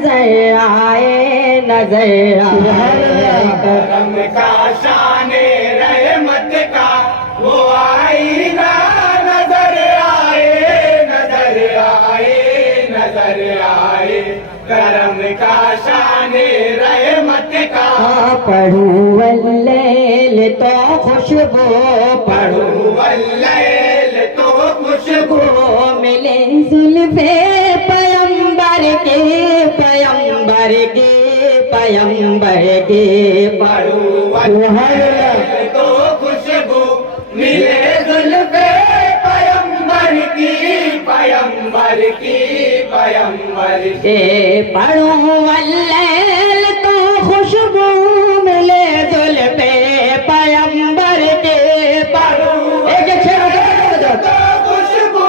नजर आए नजर आए। करम का शाने रहमत का वो आईना नजर आए नजर आए नजर आए। करम का शाने रहमत का पढ़ूं वल्लैल तो खुशबू पढ़ूं वल्लैल तो खुशबू मिले जुल्फे पैगंबर के पैगंबर के पैगंबर के। पढ़ूं वल्लैल तो खुशबू मिले जुल्फे पैगंबर की पैगंबर की पैगंबर की। पढ़ूं वल्लैल तो खुशबू मिले जुल्फे पैगंबर के। पढ़ूं तो खुशबू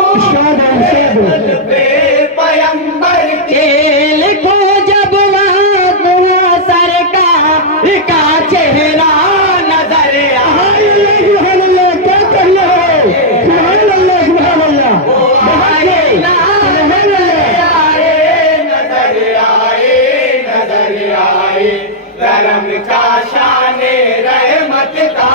जुल्फे पैगंबर की। लिखो जब वहाँ सरकार का चेहरा नजर आए। करम का शाने रहमत का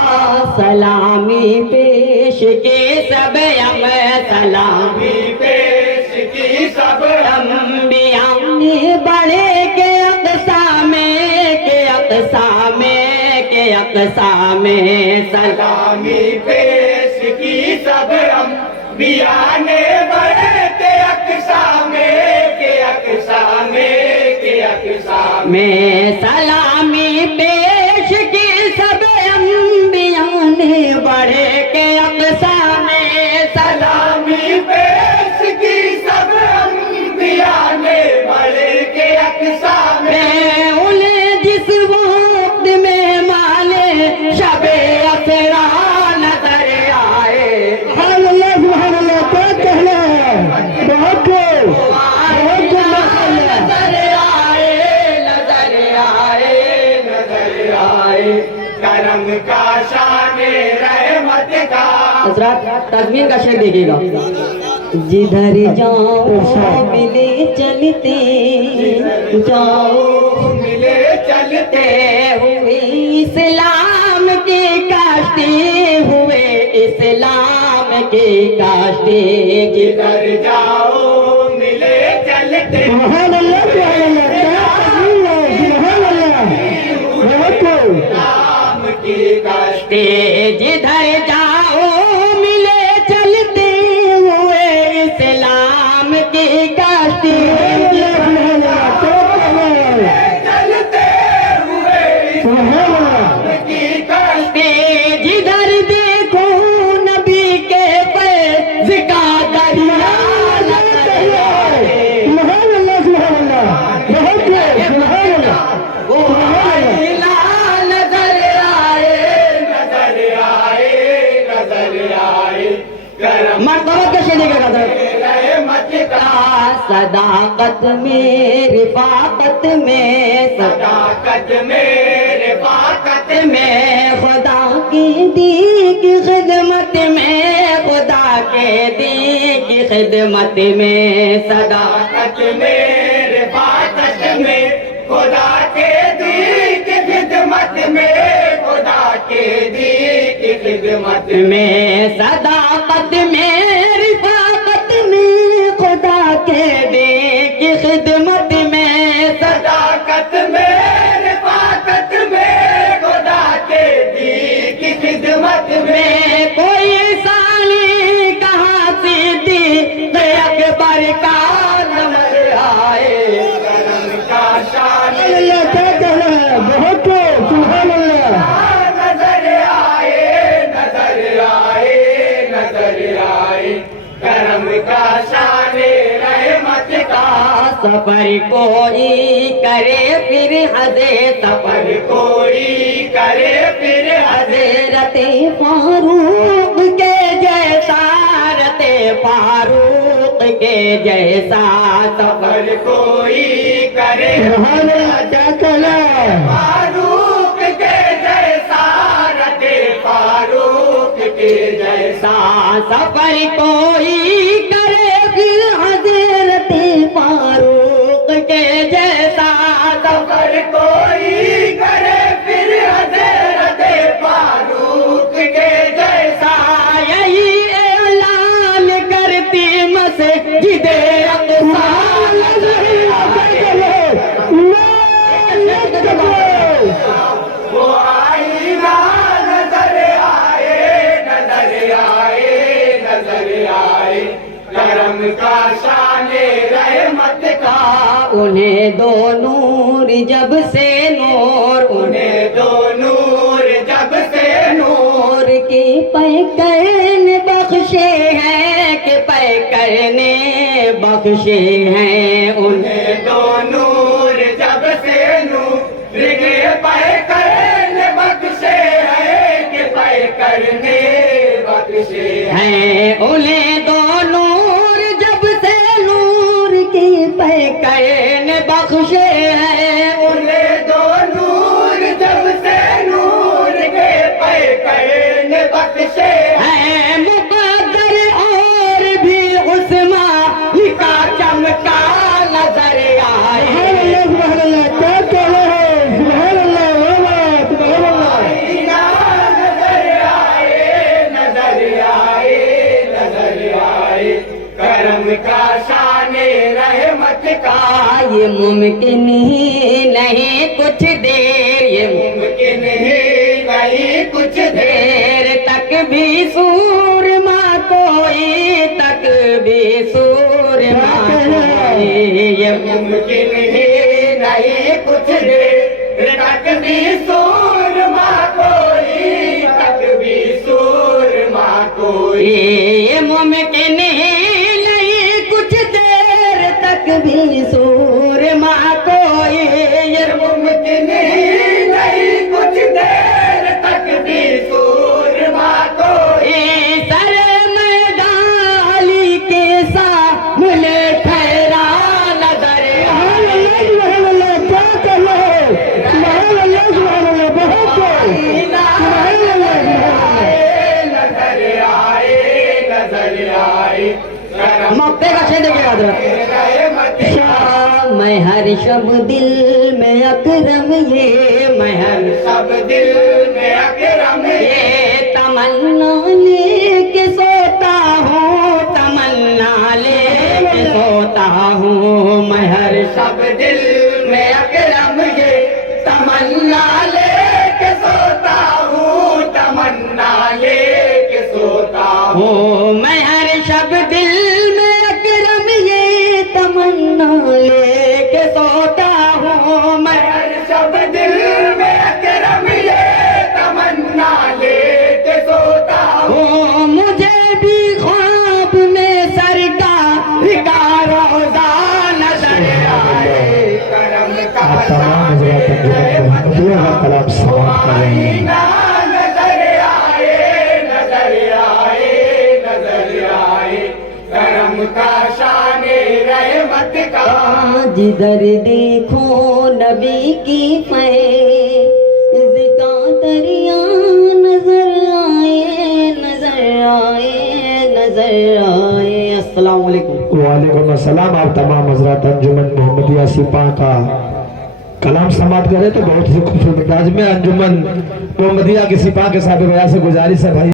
सलामी पेश के सब हम सलामी पेश की सब अम्बिया ने बड़े के अक़सा में के अक़सा में के अक़सा में सलामी पेश की सब अम्बिया ने बड़े के अक़सा में के अक़सा में के अक़सा में सलामी पेश की सब अम्बिया ने बड़े के अक़सा में सलामी पेश की सब अम्बिया ने बड़े के अक़सा में। उन्हें जिस वक्त में माले शबे असरा नजर आए। करम का शाने रहमत का हज़रत तज़मीन का शेर देखिएगा। जिधर जाओ मिले चलते जाओ मिले चलते हुए इस्लाम के काश्ते हुए इस्लाम के काश्ते। जिधर जाओ मिले चलते राम की काश्ते। जिधर जाओ मिले चलते हुए इस्लाम की काश्ते। चलते हुए राम की काश्ते। जिधर देखो नबी के फैज़ का दरिया नजर आए। वो आईना नजर आए नजर आए नजर आए। करम मर्तबा के शेर का रहमत का सदाकत में रिफाकत में सदाकत में रिफाकत में खुदा की दी की खिदमत में खुदा के दी की खिदमत में सदाकत में रिफाकत में खुदा के दी की खिदमत में खुदा के दी की खिदमत में सदाकत में रिफाकत में खुदा के दी की खिदमत में सदाकत में रिफाकत में खुदा के दी की खिदमत में। कोई साली कहाँ सीधी अकबर का नंबर आए। करम का शान नजर आए नजर आए नजर आए। करम का शान रहमत का सफर कोई करे फिर हजे सफर कोई करे फिर हजरत फारूक के जैसा रते फारूक के जैसा सफर कोई करे फारूक के जैसा रटे फारूक के जैसा सफर कोई करे फिर हजरत फारूक के जैसा जैसा सफर कोई करे फिर हज़रत फारूक के जैसा। यही ऐलान करती मस्जिदे अक़सा नज़र आए। वो आईना नजर आए, नजर आए, नजर आए, करम का शाने रहमत का। उन्हें दो नूर जब से नूर, उन्हें दो नूर जब से नूर, नूर की पैकर ने बख्शे हैं कि पैकर ने बख्शे हैं। उन्हें दो नूर जब से नूर के पैकर ने बख्शे है कि पैकर ने बख्शे हैं उन्हें दो नूर जब से नूर की पैकर ने बख्शे हैं। उन्हें दो नूर जब से नूर के पैकर ने बख्शे हैं मुक़द्दर और भी उस्मान का चमका नजर आए। आईना नजर आए, नजर आए, नजर आए, करम का शाने रहमत का। ये मुमकिन ही नहीं कुछ देर, ये मुमकिन ही नहीं कुछ देर, देर तक भी सूरमा कोई, तक भी सूरमा कोई। ये मुमकिन ही नहीं कुछ देर, तक भी सूरमा कोई, तक भी सूरमा कोई। ये मुमकिन ही नहीं कुछ देर तक भी सूरमा कोई। ये मुमकिन ही नहीं कुछ देर तक भी सूरमा कोई। सर मैदाली के सामने ठहरा नजर आए। नजर आए, नजर आए, करम मौके का शेर देखिए हजरत। रहमत का। मैं हर शब दिल में अकरम, ये मैं हर सब दिल में अकरम ये तमन्ना लेके सोता हूँ, तमन्ना लेके सोता हूँ। मैं हर सब दिल में अकरम ये तमन्ना लेके सोता हूँ, तमन्ना लेके सोता हूँ। हूँ मैं हर शब दिल में अकरम, ये तमन्ना लेके सोता हूँ। मैं हर सब दिल में अकरम ये तमन्ना लेके सोता हूँ। हूँ मुझे भी ख्वाब में सरकार का रोज़ा नजर आए। करम का तमाम हजरात कलाम समाप्त कर रहे हैं। आईना नजर आए, नजर आए, नजर आए, करम का शाने रहमत का। जिधर देखो नबी की फैज़ का दरिया नजर आए, नजर आए, नजर आए। अस्सलाम वालेकुम। वालेकुम अस्सलाम। आप तमाम हजरात अंजुमन मोहम्मदिया सिपा का कलाम समाप्त करें तो बहुत ही खूबसूरत अंदाज में अंजुमन मोहम्मदिया के सिपा के साहब बयान से गुजारिश है भाई